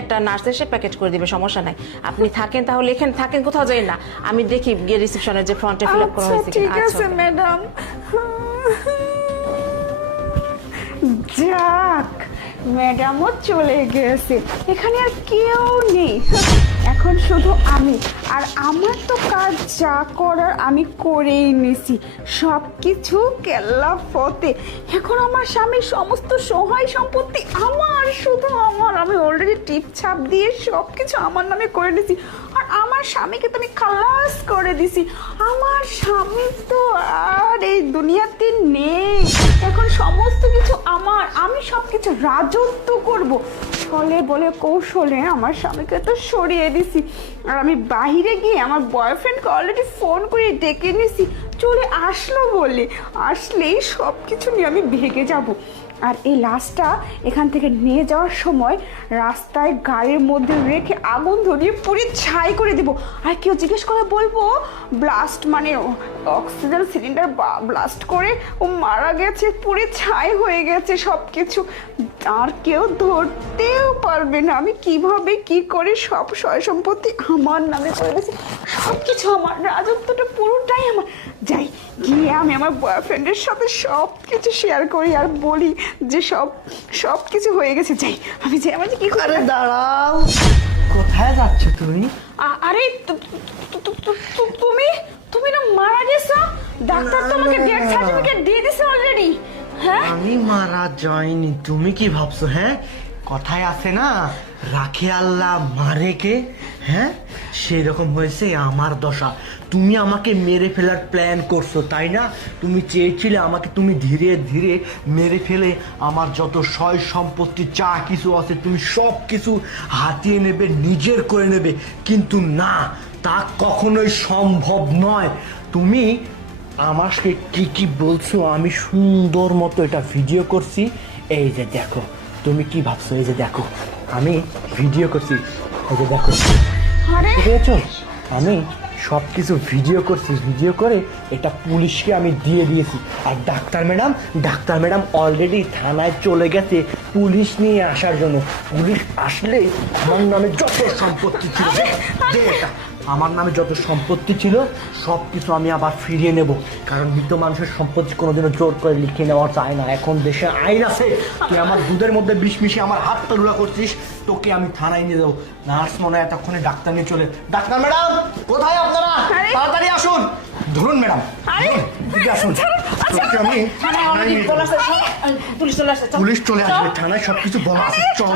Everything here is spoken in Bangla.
একটা নার্স এসে প্যাকেজ করে দিবে, সমস্যা নাই। আপনি থাকেন তাহলে, এখানে থাকেন, কোথাও যাই না। আমি দেখি গিয়ে রিসেপশনের যে ফ্রন্টে ফিল আপ করা হয়েছে ঠিক আছে ম্যাডাম। যাক, ম্যাডামও চলে গেছে, এখানে আর কেউ নেই, এখন শুধু আমি। আর আমার তো কাজ যা করার আমি করেই নিছি, সব কিছু কেল্লা ফতে। এখন আমার স্বামীর সমস্ত সহায় সম্পত্তি আমার, শুধু আমার। আমি অলরেডি টিপ ছাপ দিয়ে সব কিছু আমার নামে করে নিছি। আর আমার স্বামীকে তো আমি খালাস করে দিছি। আমার স্বামী তো আর এই দুনিয়াতে নেই, এখন সমস্ত কিছু আমার, আমি সব কিছু রাজত্ব করব। ফলে বলে কৌশলে আমার স্বামীকে তো সরিয়ে দিছি। আর আমি বাইরে গিয়ে আমার বয়ফ্রেন্ডকে অলরেডি ফোন করে ডেকে নিছি, চলে আসলো বলে। আসলেই সব কিছু নিয়ে আমি ভেগে যাব। আর এই লাশটা এখান থেকে নিয়ে যাওয়ার সময় রাস্তায় গাড়ির মধ্যে রেখে আগুন ধরিয়ে পুড়ে ছাই করে দেব। আর কেউ জিজ্ঞেস করে বলবো ব্লাস্ট মানে অক্সিজেন সিলিন্ডার ব্লাস্ট করে ও মারা গেছে, পুড়ে ছাই হয়ে গেছে সব কিছু। আর কেউ ধরতেও পারবে না আমি কিভাবে কি করে সব সয় সম্পত্তি আমার নামে করে দিয়েছি। সব কিছু আমার, রাজত্বটা পুরোটাই আমার। যাই গিয়ে আমি আমার বয়ফ্রেন্ডের সাথে সব কিছু শেয়ার করি আর বলি যে সব কিছু হয়ে গেছে। যাই আমি যাই, আমার কি করে। দাঁড়াও, কোথায় যাচ্ছ তুমি? আরে তুমি তুমি না মারা গেছো, ডাক্তার তো আমাকে ডেথ সার্টিফিকেট দিয়ে দিয়েছে অলরেডি। হ্যাঁ, আমি মারা যাইনি, তুমি কি ভাবছো? হ্যাঁ, কথায় আছে না, রাখে আল্লাহ মারে কে। হ্যাঁ, সেই রকম হয়েছে আমার দশা। তুমি আমাকে মেরে ফেলার প্ল্যান করছো, তাই না? তুমি চেয়েছিলে আমাকে তুমি ধীরে ধীরে মেরে ফেলে আমার যত সয় সম্পত্তি যা কিছু আছে তুমি সব কিছু হাতিয়ে নেবে, নিজের করে নেবে। কিন্তু না, তা কখনোই সম্ভব নয়। তুমি আমাকে কি কি বলছো? আমি সুন্দর মতো এটা ভিডিও করছি, এই যে দেখো। তুমি কি ভাবছো? এই যে দেখো, আমি ভিডিও করছি, এই যে দেখো, বুঝেছো? আমি সব কিছু ভিডিও করছি, ভিডিও করে এটা পুলিশকে আমি দিয়ে দিয়েছি। আর ডাক্তার ম্যাডাম অলরেডি থানায় চলে গেছে পুলিশ নিয়ে আসার জন্য। পুলিশ আসলে আমার নামে যত সম্পত্তি ছিল, আমার নামে যত সম্পত্তি ছিল সব কিছু আমি আবার ফিরিয়ে নেব। কারণ মৃত মানুষের সম্পত্তি কোনোদিনও জোর করে লিখে নেওয়া যায় না। এখন দেশে আইন আছে, তুই আমার দুধের মধ্যে বিষ মিশিয়ে আমার হাত তালুলা করছিস, তোকে আমি থানায় নিয়ে যাবো। নার্স মনে হয় এতক্ষণে ডাক্তার নিয়ে চলে। ডাক্তার ম্যাডাম কোথায় আপনারা? তাড়াতাড়ি আসুন। ধরুন ম্যাডাম, আসুন। তোকে আমি পুলিশ চলে আসছে, পুলিশ চলে আসবে, থানায় সবকিছু বলা আছে। চল।